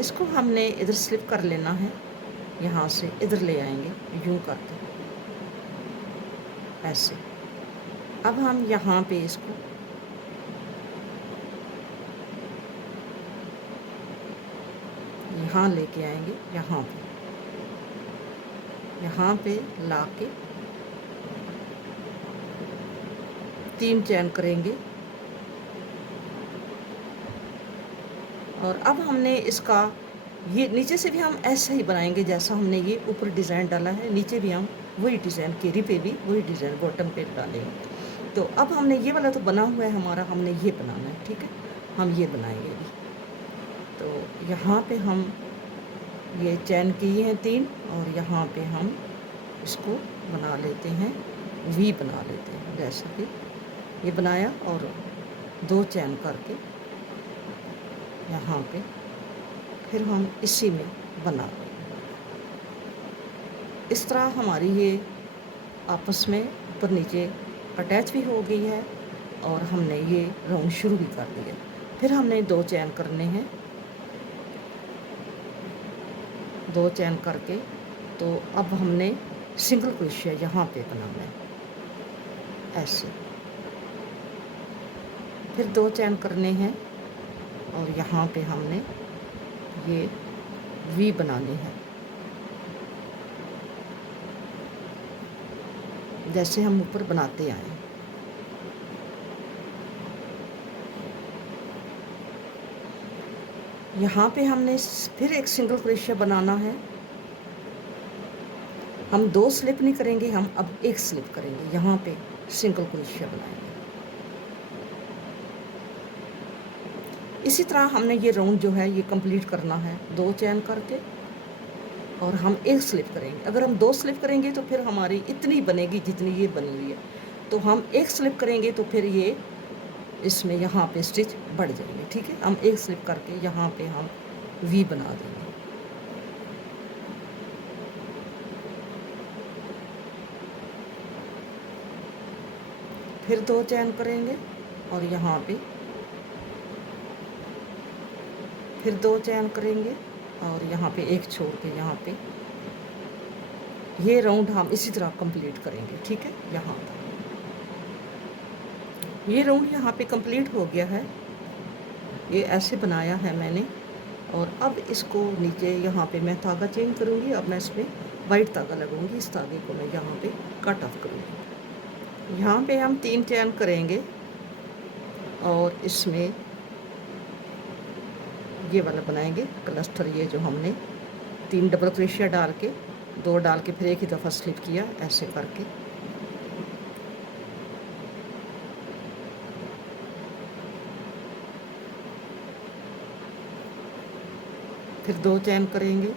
इसको हमने इधर स्लिप कर लेना है, यहाँ से इधर ले आएंगे यूं करके, ऐसे। अब हम यहाँ पे इसको यहाँ लेके आएंगे, यहाँ पे ला के 3 चैन करेंगे। और अब हमने इसका ये नीचे से भी हम ऐसे ही बनाएंगे जैसा हमने ये ऊपर डिज़ाइन डाला है, नीचे भी हम वही डिज़ाइन, केरी पे भी वही डिज़ाइन बॉटम पे डालेंगे। तो अब हमने ये वाला तो बना हुआ है हमारा, हमने ये बनाना है, ठीक है। हम ये बनाएंगे भी। तो यहाँ पे हम ये चैन किए हैं 3 और यहाँ पे हम इसको बना लेते हैं, वी बना लेते हैं, जैसा कि ये बनाया और 2 चैन करके यहाँ पे फिर हम इसी में बना देंगे। इस तरह हमारी ये आपस में ऊपर नीचे अटैच भी हो गई है और हमने ये राउंड शुरू भी कर दिया। फिर हमने 2 चैन करने हैं, 2 चैन करके तो अब हमने सिंगल क्रोशिया यहाँ पे बनाना है, ऐसे। फिर 2 चैन करने हैं और यहाँ पे हमने ये वी बनानी है, जैसे हम ऊपर बनाते आए। यहाँ पे हमने फिर एक सिंगल क्रोशिया बनाना है। हम 2 स्लिप नहीं करेंगे, हम अब 1 स्लिप करेंगे, यहाँ पे सिंगल क्रोशिया बनाएंगे। इसी तरह हमने ये राउंड जो है ये कंप्लीट करना है 2 चैन करके और हम 1 स्लिप करेंगे। अगर हम 2 स्लिप करेंगे तो फिर हमारी इतनी बनेगी जितनी ये बनी हुई है। तो हम 1 स्लिप करेंगे तो फिर ये इसमें यहाँ पे स्टिच बढ़ जाएंगे, ठीक है। हम 1 स्लिप करके यहाँ पे हम वी बना देंगे। फिर 2 चैन करेंगे और यहाँ पे फिर 2 चैन करेंगे और यहाँ पे 1 छोड़ के यहाँ पे ये राउंड हम इसी तरह कंप्लीट करेंगे, ठीक है। यहाँ ये राउंड यहाँ पे कंप्लीट हो गया है, ये ऐसे बनाया है मैंने। और अब इसको नीचे यहाँ पे मैं धागा चेंज करूँगी। अब मैं इसमें वाइट धागा लगाऊंगी, इस धागे को मैं यहाँ पे कट ऑफ करूँगी। यहाँ पे हम 3 चैन करेंगे और इसमें ये वाला बनाएंगे क्लस्टर, ये जो हमने 3 डबल क्रोशिया डाल के 2 डाल के फिर एक ही दफ़ा स्लिप किया, ऐसे करके फिर 2 चैन करेंगे,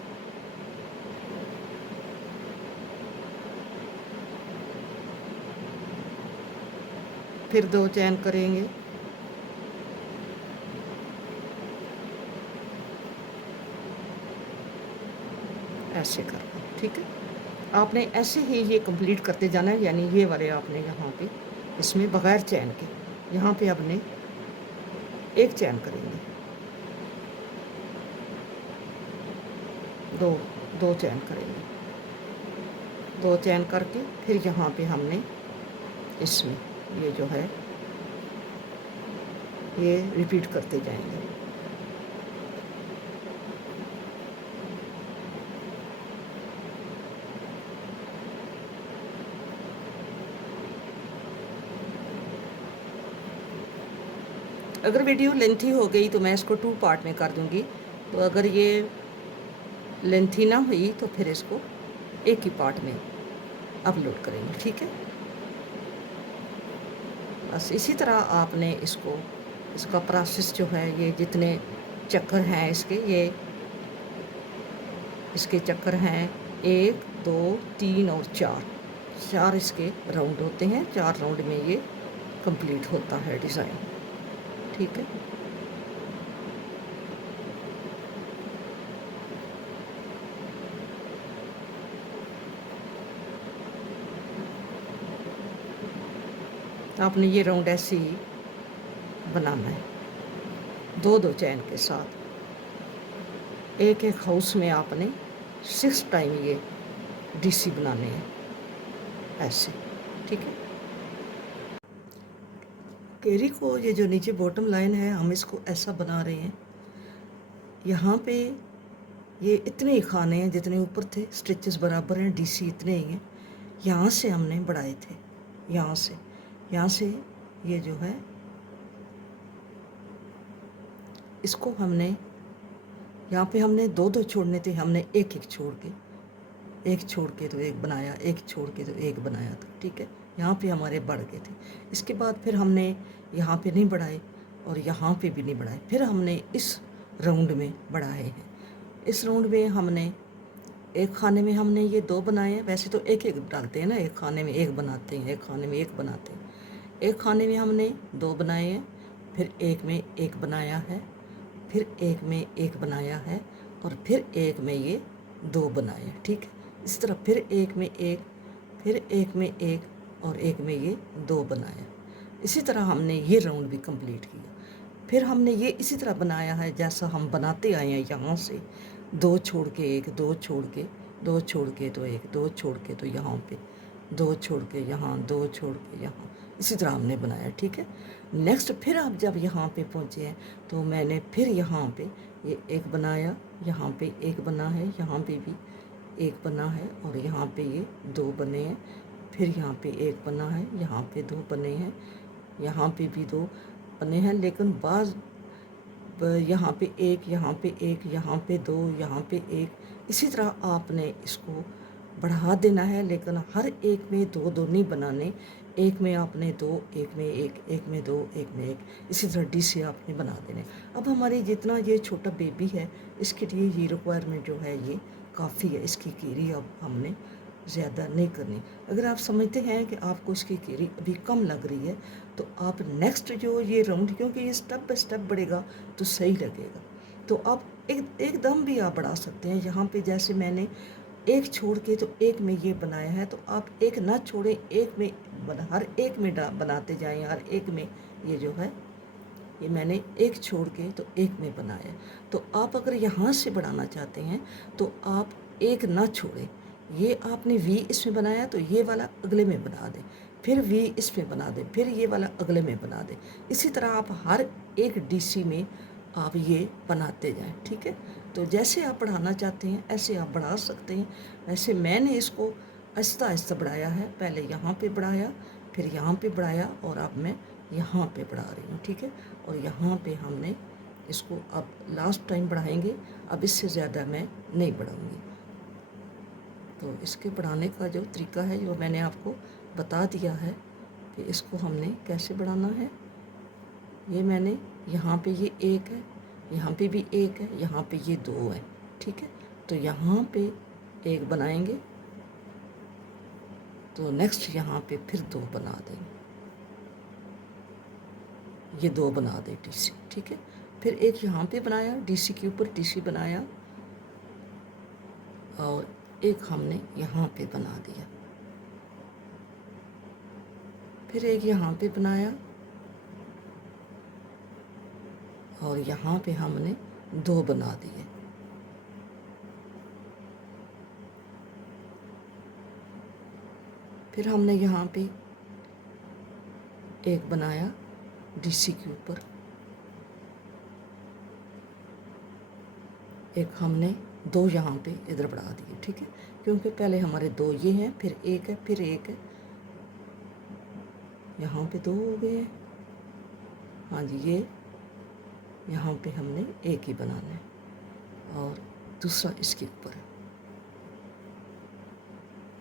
फिर 2 चैन करेंगे, ऐसे करके, ठीक है। आपने ऐसे ही ये कंप्लीट करते जाना है, यानी ये वाले आपने यहाँ पे इसमें बगैर चैन के यहाँ पे आपने 1 चैन करेंगे, 2 चैन करेंगे, 2 चैन करके फिर यहाँ पे हमने इसमें ये जो है ये रिपीट करते जाएंगे। अगर वीडियो लेंथी हो गई तो मैं इसको 2 पार्ट में कर दूंगी। तो अगर ये लेंथी ना हुई तो फिर इसको एक ही पार्ट में अपलोड करेंगे, ठीक है। बस इसी तरह आपने इसको इसका प्रोसेस जो है, ये जितने चक्कर हैं इसके इसके चक्कर हैं 1 2 3 और 4 इसके राउंड होते हैं। 4 राउंड में ये कंप्लीट होता है डिज़ाइन, ठीक है। आपने ये राउंड ऐसे ही बनाना है 2 चैन के साथ। एक एक हाउस में आपने 6 टाइम ये डीसी बनाने हैं ऐसे, ठीक है। केरी को ये जो नीचे बॉटम लाइन है हम इसको ऐसा बना रहे हैं, यहाँ पे ये इतने ही खाने हैं जितने ऊपर थे, स्टिचेस बराबर हैं, डीसी इतने ही हैं। यहाँ से हमने बढ़ाए थे, यहाँ से ये जो है इसको हमने यहाँ पे हमने 2-2 छोड़ने थे, हमने एक छोड़ के तो एक बनाया, एक छोड़ के तो एक बनाया था, ठीक है। यहाँ पे हमारे बढ़ गए थे। इसके बाद फिर हमने यहाँ पे नहीं बढ़ाए और यहाँ पे भी नहीं बढ़ाए, फिर हमने इस राउंड में बढ़ाए हैं। इस राउंड में हमने एक खाने में हमने ये 2 बनाए हैं, वैसे तो एक एक डालते हैं ना, एक खाने में एक बनाते हैं, एक खाने में एक बनाते हैं। एक खाने में हमने 2 बनाए हैं, फिर एक में एक बनाया है, फिर एक में एक बनाया है और फिर एक में ये 2 बनाए हैं, ठीक है। इस तरह फिर एक में एक, फिर एक में एक और एक में ये 2 बनाया। इसी तरह हमने ये राउंड भी कंप्लीट किया। फिर हमने ये इसी तरह बनाया है जैसा हम बनाते आए हैं, यहाँ से 2 छोड़ के एक, 2 छोड़ के, 2 छोड़ के तो एक, 2 छोड़ के तो यहाँ पे 2 छोड़ के यहाँ, 2 छोड़ के यहाँ, इसी तरह हमने बनाया, ठीक है। नेक्स्ट फिर आप जब यहाँ पे पहुँचे हैं तो मैंने फिर यहाँ पे ये एक बनाया, यहाँ पे एक बना है, यहाँ पे भी एक बना है और यहाँ पे ये 2 बने हैं, फिर यहाँ पे एक बना है, यहाँ पे 2 बने हैं, यहाँ पे भी 2 बने हैं, लेकिन बाज़ यहाँ पे एक, यहाँ पे एक, यहाँ पे 2, यहाँ पे एक, इसी तरह आपने इसको बढ़ा देना है। लेकिन हर एक में 2-2 नहीं बनाने, एक में आपने 2, एक में एक में 2, एक में एक, इसी तरह डीसी आपने बना देने। अब हमारी जितना ये छोटा बेबी है इसके लिए ये रिक्वायरमेंट जो है ये काफ़ी है, इसकी कीरी अब हमने ज़्यादा नहीं करनी। अगर आप समझते हैं कि आपको इसकी कीरी अभी कम लग रही है तो आप नेक्स्ट जो ये राउंड, क्योंकि ये स्टेप बाय स्टेप बढ़ेगा तो सही लगेगा, तो आप एकदम भी आप बढ़ा सकते हैं। यहाँ पे जैसे मैंने एक छोड़ के तो एक में ये बनाया है, तो आप एक ना छोड़ें, एक में हर एक में बनाते जाएं, हर एक में ये जो है ये मैंने एक छोड़ के तो एक में बनाया। तो आप अगर यहाँ से बढ़ाना चाहते हैं तो आप एक ना छोड़ें, ये आपने वी इसमें बनाया तो ये वाला अगले में बना दें, फिर वी इसमें बना दें, फिर ये वाला अगले में बना दें। इसी तरह आप हर एक डीसी में आप ये बनाते जाएं, ठीक है। तो जैसे आप बढ़ाना चाहते हैं ऐसे आप बढ़ा सकते हैं। वैसे मैंने इसको आहिस्ता आहिस्ता बढ़ाया है, पहले यहाँ पे बढ़ाया, फिर यहाँ पे बढ़ाया और अब मैं यहाँ पे बढ़ा रही हूँ, ठीक है। और यहाँ पे हमने इसको अब लास्ट टाइम बढ़ाएंगे, अब इससे ज़्यादा मैं नहीं बढ़ाऊँगी। तो इसके बढ़ाने का जो तरीका है वो मैंने आपको बता दिया है कि इसको हमने कैसे बढ़ाना है। ये मैंने यहाँ पे ये एक है, यहाँ पे भी एक है, यहाँ पे ये 2 है, ठीक है। तो यहाँ पे एक बनाएंगे तो नेक्स्ट यहाँ पे फिर 2 बना देंगे, ये 2 बना दे डीसी, ठीक है। फिर एक यहाँ पे बनाया, डीसी के ऊपर डीसी बनाया और एक हमने यहाँ पे बना दिया, फिर एक यहाँ पे बनाया और यहाँ पे हमने 2 बना दिए, फिर हमने यहाँ पे एक बनाया डीसी के ऊपर, एक हमने 2 यहाँ पे इधर बढ़ा दिए, ठीक है। क्योंकि पहले हमारे 2 ये हैं, फिर एक है, फिर एक है, यहाँ पे 2 हो गए हैं, हाँ जी। ये यहाँ पे हमने एक ही बनाना है और दूसरा इसके ऊपर है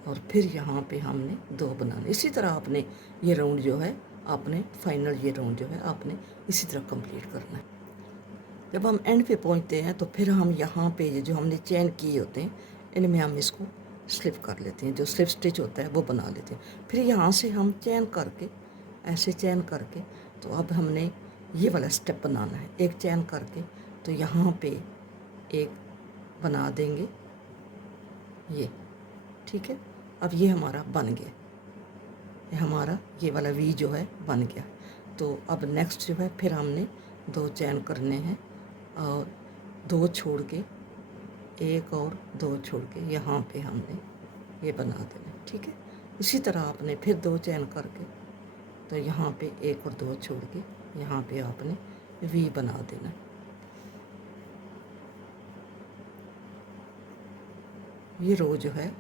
और फिर यहाँ पे हमने 2 बनाने। इसी तरह आपने ये राउंड जो है आपने फाइनल ये राउंड जो है आपने इसी तरह कंप्लीट करना है। जब हम एंड पे पहुँचते हैं तो फिर हम यहाँ पे जो हमने चेन किए होते हैं इनमें हम इसको स्लिप कर लेते हैं, जो स्लिप स्टिच होता है वो बना लेते हैं। फिर यहाँ से हम चेन करके ऐसे चेन करके, तो अब हमने ये वाला स्टेप बनाना है, एक चेन करके तो यहाँ पे एक बना देंगे ये, ठीक है। अब ये हमारा बन गया, ये हमारा ये वाला वी जो है बन गया। तो अब नेक्स्ट जो है फिर हमने 2 चेन करने हैं और 2 छोड़ के एक और दो छोड़ के यहाँ पे हमने ये बना देना, ठीक है। इसी तरह आपने फिर दो चैन करके तो यहाँ पे एक और दो छोड़ के यहाँ पे आपने वी बना देना। ये रो जो है,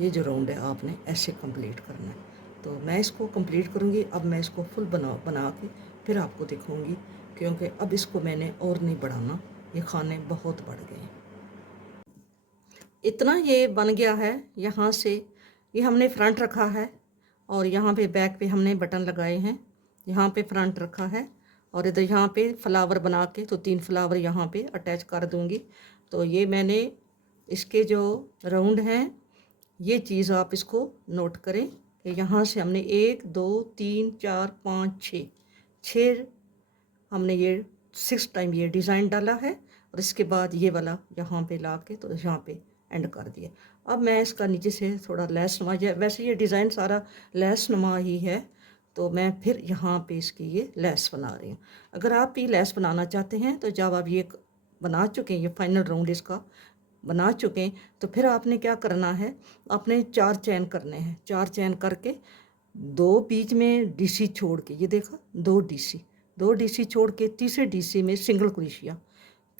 ये जो राउंड है आपने ऐसे कंप्लीट करना है। तो मैं इसको कंप्लीट करूँगी। अब मैं इसको फुल बना के फिर आपको दिखाऊंगी, क्योंकि अब इसको मैंने और नहीं बढ़ाना, ये खाने बहुत बढ़ गए हैं। इतना ये बन गया है। यहाँ से ये हमने फ्रंट रखा है और यहाँ पे बैक पे हमने बटन लगाए हैं। यहाँ पे फ्रंट रखा है और इधर यहाँ पे फ्लावर बना के तो 3 फ्लावर यहाँ पे अटैच कर दूँगी। तो ये मैंने इसके जो राउंड हैं, ये चीज़ आप इसको नोट करें कि यहाँ से हमने 1 2 3 4 5 6 हमने ये 6 टाइम ये डिज़ाइन डाला है और इसके बाद ये वाला यहाँ पे ला के तो यहाँ पे एंड कर दिया। अब मैं इसका नीचे से थोड़ा लैस नुमा, वैसे ये डिज़ाइन सारा लैस नुमा ही है, तो मैं फिर यहाँ पे इसकी ये लैस बना रही हूँ। अगर आप भी लैस बनाना चाहते हैं तो जब आप ये बना चुके हैं, ये फाइनल राउंड इसका बना चुके हैं, तो फिर आपने क्या करना है, आपने 4 चैन करने हैं। 4 चैन करके 2 बीच में डीसी छोड़ के, ये देखा 2 डीसी छोड़ के तीसरे डीसी में सिंगल क्रोशिया,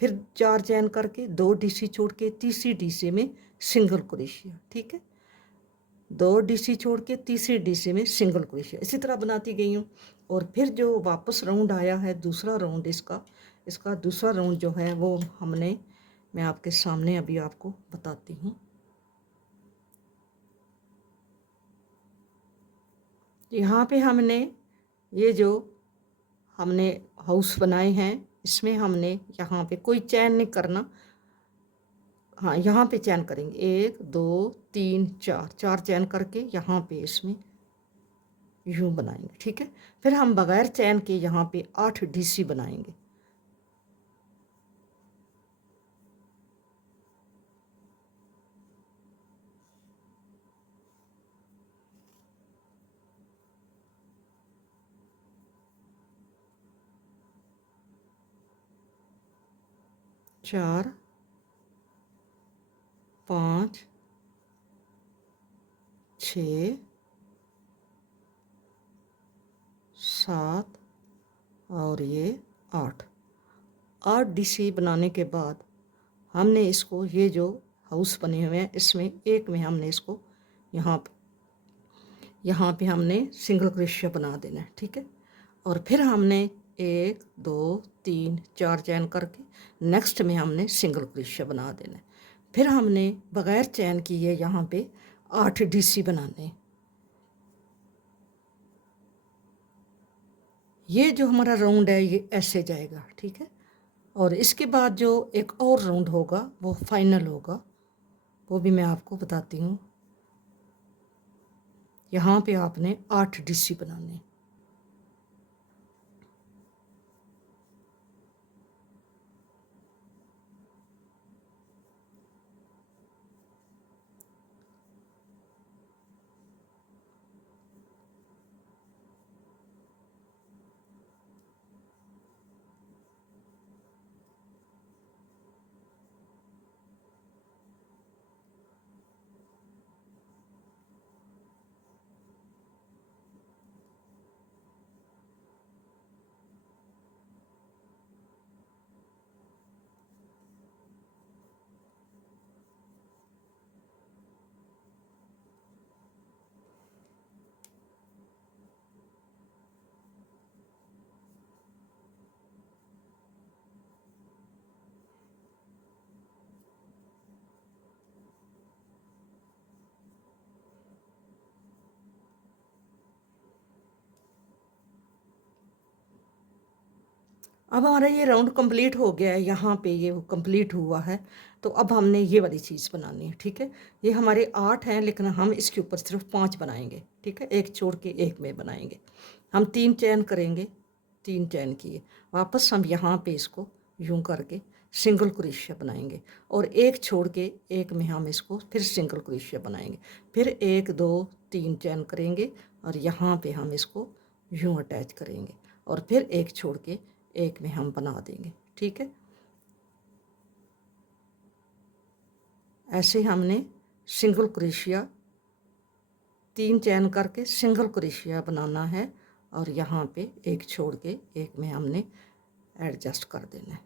फिर 4 चैन करके 2 डीसी छोड़ के तीसरी डीसी में सिंगल क्रोशिया, ठीक है। 2 डीसी छोड़ के तीसरी डीसी में सिंगल क्रोशिया, इसी तरह बनाती गई हूँ। और फिर जो वापस राउंड आया है दूसरा राउंड, इसका दूसरा राउंड जो है वो मैं आपके सामने अभी आपको बताती हूँ। यहाँ पे हमने ये जो हमने हाउस बनाए हैं, इसमें हमने यहाँ पे कोई चैन नहीं करना। हाँ, यहाँ पे चैन करेंगे 1 2 3 4 चैन करके यहाँ पे इसमें यूँ बनाएंगे, ठीक है। फिर हम बगैर चैन के यहाँ पे 8 डीसी बनाएंगे। चार 5 6 7 और ये 8 डीसी बनाने के बाद हमने इसको, ये जो हाउस बने हुए हैं इसमें एक में हमने इसको यहाँ पे हमने सिंगल क्रोशिया बना देना है, ठीक है। और फिर हमने 1 2 3 4 चैन करके नेक्स्ट में हमने सिंगल क्रोशिया बना देना है। फिर हमने बगैर चैन किए यहाँ पे 8 डीसी बनाने हैं। ये जो हमारा राउंड है ये ऐसे जाएगा, ठीक है। और इसके बाद जो एक और राउंड होगा वो फाइनल होगा, वो भी मैं आपको बताती हूँ। यहाँ पे आपने 8 डीसी बनाने हैं। अब हमारा ये राउंड कंप्लीट हो गया है, यहाँ पे ये कंप्लीट हुआ है। तो अब हमने ये वाली चीज़ बनानी है, ठीक है। ये हमारे 8 हैं लेकिन हम इसके ऊपर सिर्फ 5 बनाएंगे, ठीक है। एक छोड़ के एक में बनाएंगे। हम 3 चैन करेंगे, 3 चैन किए, वापस हम यहाँ पे इसको यूं करके सिंगल क्रोशिया बनाएंगे और एक छोड़ के एक में हम इसको फिर सिंगल क्रोशिया बनाएंगे। फिर 1 2 3 चैन करेंगे और यहाँ पे हम इसको यूं अटैच करेंगे और फिर एक छोड़ के एक में हम बना देंगे, ठीक है। ऐसे हमने सिंगल क्रोशिया 3 चैन करके सिंगल क्रोशिया बनाना है और यहाँ पे एक छोड़ के एक में हमने एडजस्ट कर देना है।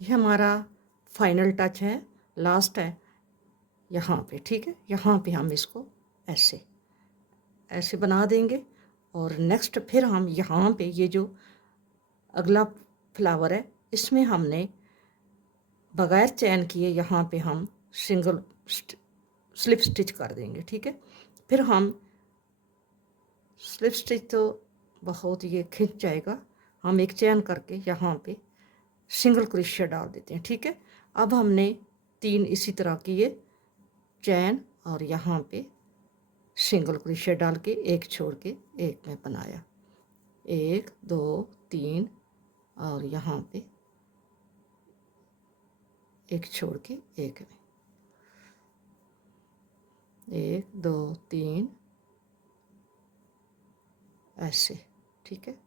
ये हमारा फाइनल टच है, लास्ट है यहाँ पे, ठीक है। यहाँ पे हम इसको ऐसे ऐसे बना देंगे और नेक्स्ट फिर हम यहाँ पे ये जो अगला फ्लावर है इसमें हमने बगैर चैन किए यहाँ पे हम सिंगल स्लिप स्टिच कर देंगे, ठीक है। फिर हम स्लिप स्टिच तो बहुत ये खिंच जाएगा, हम एक चैन करके यहाँ पे सिंगल क्रोशिया डाल देते हैं, ठीक है। अब हमने 3 इसी तरह की ये चैन और यहाँ पे सिंगल क्रोशिया डाल के एक छोड़ के एक में बनाया, 1 2 3 और यहाँ पे एक छोड़ के एक में, 1 2 3 ऐसे, ठीक है।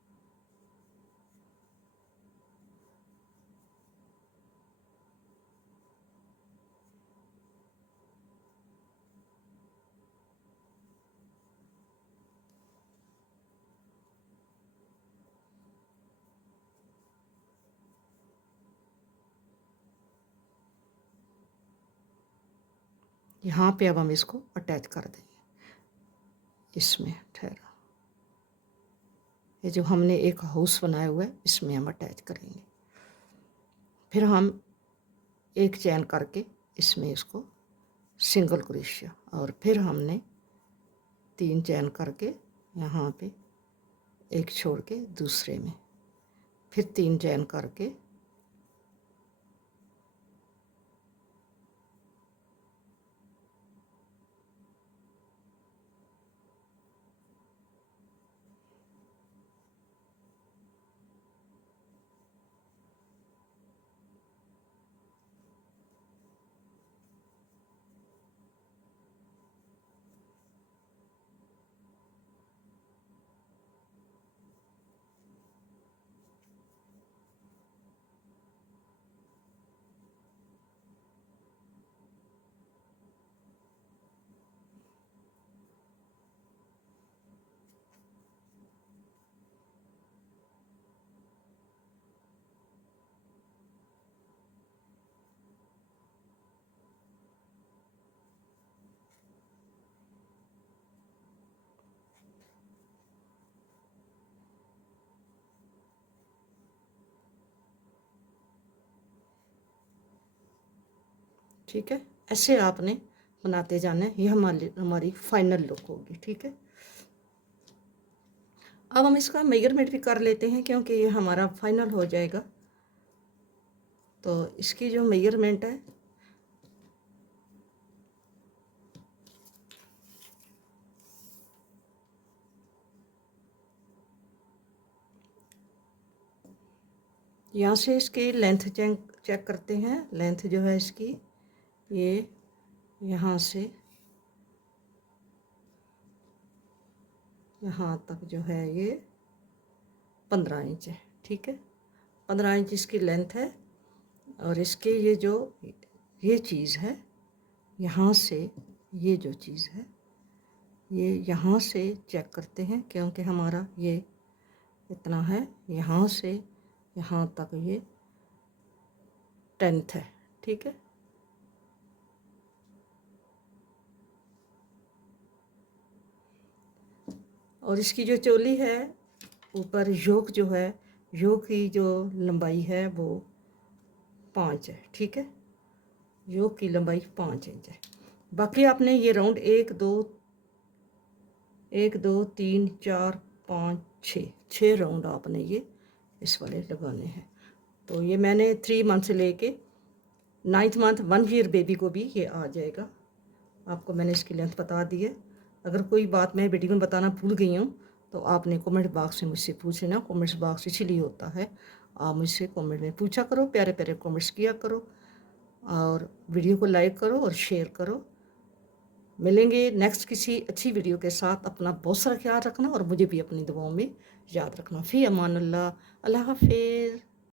यहाँ पे अब हम इसको अटैच कर देंगे इसमें, ठहरा, ये जो हमने एक हाउस बनाया हुआ है इसमें हम अटैच करेंगे। फिर हम एक चैन करके इसमें इसको सिंगल क्रोशिया और फिर हमने 3 चैन करके यहाँ पे एक छोड़ के दूसरे में, फिर 3 चैन करके ठीक है। ऐसे आपने बनाते जाना है, ये हमारी फाइनल लुक होगी, ठीक है। अब हम इसका मेजरमेंट भी कर लेते हैं क्योंकि ये हमारा फाइनल हो जाएगा। तो इसकी जो मेजरमेंट है यहाँ से इसकी लेंथ चेक करते हैं। लेंथ जो है इसकी ये यहाँ से यहाँ तक जो है ये 15 इंच है, ठीक है। 15 इंच इसकी लेंथ है और इसके ये चीज़ है यहाँ से, ये जो चीज़ है ये यहाँ से चेक करते हैं क्योंकि हमारा ये इतना है, यहाँ से यहाँ तक ये 10th है, ठीक है। और इसकी जो चोली है ऊपर योक जो है, योक की जो लंबाई है वो 5 है, ठीक है। योक की लंबाई 5 इंच है। बाकी आपने ये राउंड 1 2 3 4 5 6 राउंड आपने ये इस वाले लगाने हैं। तो ये मैंने 3 मंथ से लेके 9th मंथ 1 ईयर बेबी को भी ये आ जाएगा। आपको मैंने इसकी लेंथ बता दी है। अगर कोई बात मैं वीडियो में बताना भूल गई हूँ तो आपने कमेंट बॉक्स में मुझसे पूछ लेना। कमेंट्स बॉक्स इसीलिए होता है, आप मुझसे कमेंट में पूछा करो, प्यारे प्यारे कमेंट्स किया करो और वीडियो को लाइक करो और शेयर करो मिलेंगे नेक्स्ट किसी अच्छी वीडियो के साथ। अपना बहुत सारा ख्याल रखना और मुझे भी अपनी दुआओं में याद रखना। फ़ी अमान अल्लाह। अल्लाह हाफ़िज़।